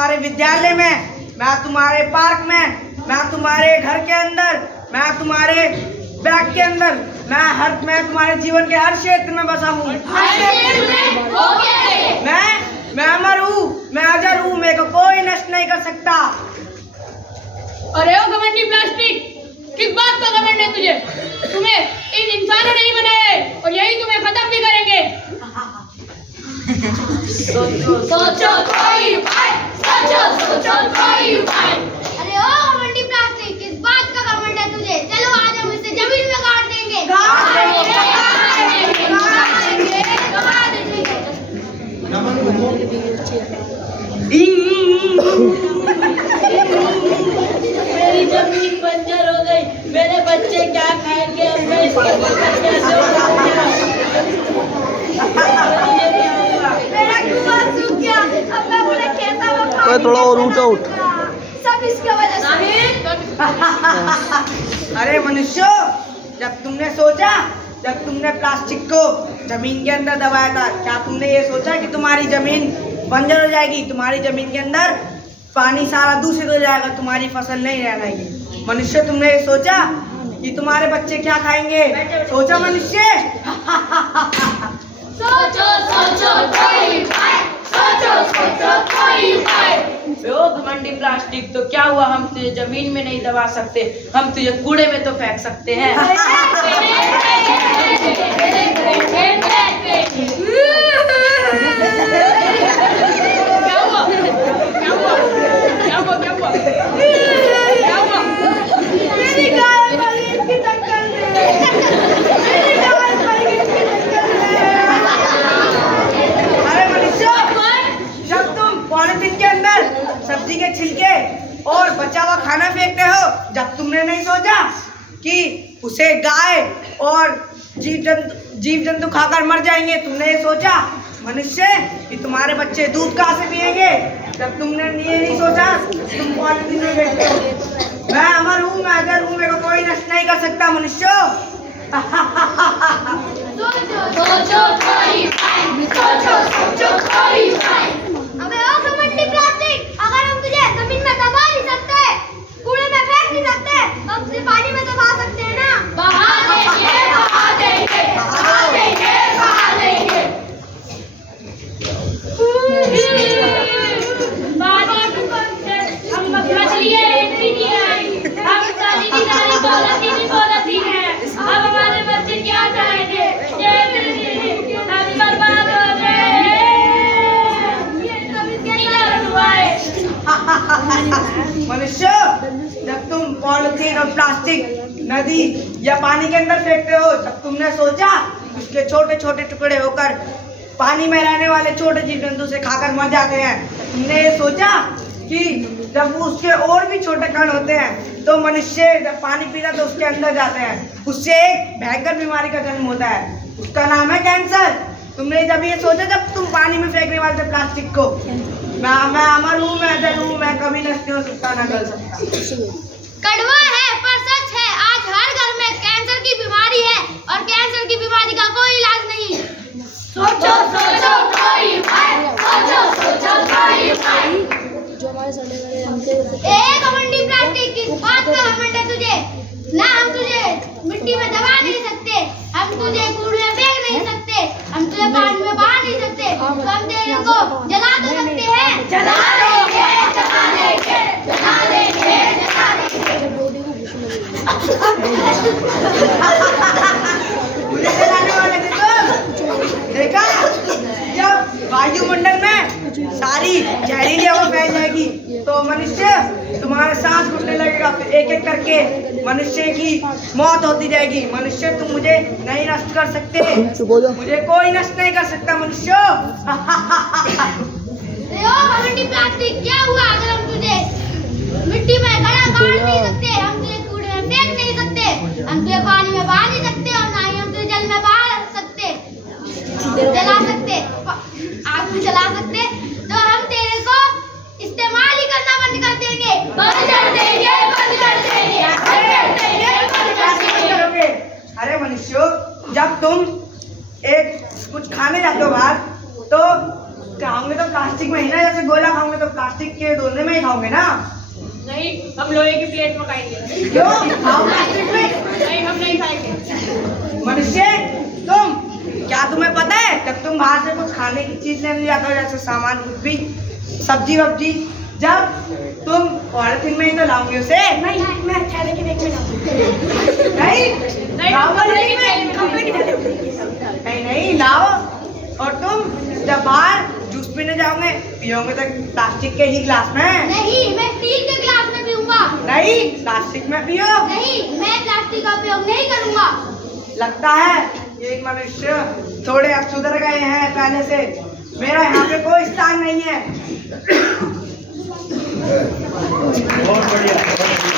तुम्हारे विद्यालय में, मैं तुम्हारे पार्क में, मैं तुम्हारे घर के अंदर, मैं तुम्हारे बैग के अंदर, मैं तुम्हारे जीवन के हर क्षेत्र में बसा हूँ। मैं अमर हूँ, मैं अजर हूँ, मेरे को कोई नष्ट नहीं कर सकता। अरे ओ घमंडी प्लास्टिक, किस बात का घमंड है तुझे? तुम्हें इन इंसानों ने ही बनाया है और यही तुम्हें खत्म भी करेंगे। सोचो कोई उपाय, सोचो कोई उपाय। अरे ओ घमंडी प्लास्टिक, किस बात का घमंड है तुझे? चलो आज हम इसे जमीन में गाड़ देंगे। मेरी जमीन बंजर हो गई, मेरे बच्चे क्या खाएंगे? अब मैं इसके ऊपर कैसे उठाऊंगा? मेरा कुआं सूख गया, अब मैं पूरे खेतों में पानी थोड़ा और ऊंचा उठ। सब इसकी वजह से। अरे मनुष्य, जब तुमने प्लास्टिक को जमीन के अंदर दबाया था, क्या तुमने ये सोचा कि तुम्हारी जमीन बंजर हो जाएगी? तुम्हारी जमीन के अंदर पानी सारा दूषित हो जाएगा, तुम्हारी फसल नहीं रह जाएगी। मनुष्य, तुमने ये सोचा कि तुम्हारे बच्चे क्या खाएंगे? सोचा मनुष्य? सोचो कोई उपाय, सोचो कोई उपाय। ओ घमंडी प्लास्टिक, तो क्या हुआ? हम तुझे जमीन में नहीं दबा सकते, हम तुझे कूड़े में तो फेंक सकते हैं। मेरी गाय मर गई इसकी टक्कर में। मेरी गाय मर गई इसकी टक्कर में। अरे मनुष्य, जब तुम पॉलिथीन के अंदर सब्जी के छिलके और बचा हुआ खाना फेंकते हो, जब तुमने नहीं सोचा कि उसे गाय और जीव जंतु खाकर मर जाएंगे, तुमने ये सोचा मनुष्य कि तुम्हारे बच्चे दूध कहाँ से पिएंगे? जब तुमने ये नहीं सोचा, तुम पॉलिथीन में फेंकते हो। मैं अमर हूँ, मैं अजर हूँ, मेरे को कोई नष्ट नहीं कर सकता मनुष्य। सोचो कोई उपाय, सोचो कोई उपाय। अबे ओ घमंडी प्लास्टिक, अगर हम तुझे जमीन में दबा नहीं सकते, कूड़े में फेंक नहीं सकते, तो हम तुझे पानी में दबा सकते हैं ना? बहा देंगे। हम मछली एक भी नहीं आई, हम सारी दौलत ही है। अब हमारे बच्चे क्या खाएंगे? हम बर्बाद हो गए। मनुष्य, जब तुम पॉलिथीन और प्लास्टिक नदी या पानी के अंदर फेंकते हो, जब तुमने सोचा उसके छोटे छोटे टुकड़े होकर पानी में रहने वाले छोटे जीव जंतु से खाकर मर जाते हैं, तुमने ये सोचा कि जब उसके और भी छोटे कण होते हैं तो मनुष्य जब पानी पीता है तो उसके अंदर जाते हैं, उससे एक भयंकर बीमारी का जन्म होता है, उसका नाम है कैंसर। तुमने जब ये सोचा, जब तुम पानी में फेंकने वाले थे प्लास्टिक को, मैं अमर हूँ, मैं अजर हूँ, मैं कभी नष्ट नहीं हो सकता, ना गल सकता। कड़वा है पर सच है, आज हर घर में कैंसर की बीमारी है और कैंसर की बीमारी का कोई इलाज नहीं। सोचो कोई उपाय, सोचो कोई उपाय। ए घमंडी प्लास्टिक, किस बात का घमंड है तुझे? ना हम तुझे मिट्टी में दबा नहीं सकते, हम तुझे कूड़े में फेंक नहीं सकते, हम तुझे पानी में बहा नहीं सकते, तो हम तेरे को जला तो सकते हैं। जला देंगे। मुझे जलाने वाले थे तुम? देखा, जब वायुमंडल में सारी जहरीली हवा फैल जाएगी तो मनुष्य तुम्हारा सांस घुटने लगेगा, फिर एक एक करके मनुष्य की मौत होती जाएगी। मनुष्य, तुम मुझे नहीं नष्ट कर सकते, मुझे कोई नष्ट नहीं कर सकता मनुष्य। ओ घमंडी प्लास्टिक, क्या हुआ अगर हम तुझे मिट्टी में गड़ा गाड़ नहीं सकते, हम तुझे कूड़े में फेंक नहीं सकते, हम तुझे पानी में बहा नहीं सकते और ना ही हम तुझे जल में बहा सकते, जला सकते, आग में जला सकते, तो हम तेरे को इस्तेमाल ही करना बंद कर देंगे। अरे मनुष्य, जब तुम कुछ खाने जाते हो बाहर, तो खाओगे तो प्लास्टिक में ही ना, जैसे गोला खाओगे तो प्लास्टिक प्लास्टिक के डोने में ही खाओगे ना? नहीं, हम लोहे की प्लेट में खाएंगे। क्यों? खाओ प्लास्टिक में? नहीं, हम नहीं खाएंगे। मनुष्य, तुम क्या तुम्हें पता है जब तुम बाहर से कुछ खाने की चीज लेने जाते हो, जैसे सामान कुछ भी, सब्जी वब्जी, जब तुम पॉलिथीन में ही तो लाओगे उसे? नहीं, मैं थैले के बैग में लाऊंगी। नहीं लाओ पॉलिथीन में, नहीं नहीं लाओ। और तुम जब बाहर जूस पीने जाओगे, पियोगे तो प्लास्टिक के ही गिलास में? नहीं, मैं स्टील के गिलास में पीऊंगा। नहीं, प्लास्टिक में पियो। नहीं, मैं प्लास्टिक का उपयोग नहीं करूंगा। लगता है ये मनुष्य थोड़े अब सुधर गए हैं पहले से। मेरा यहाँ पे कोई स्थान नहीं है। बहुत बढ़िया।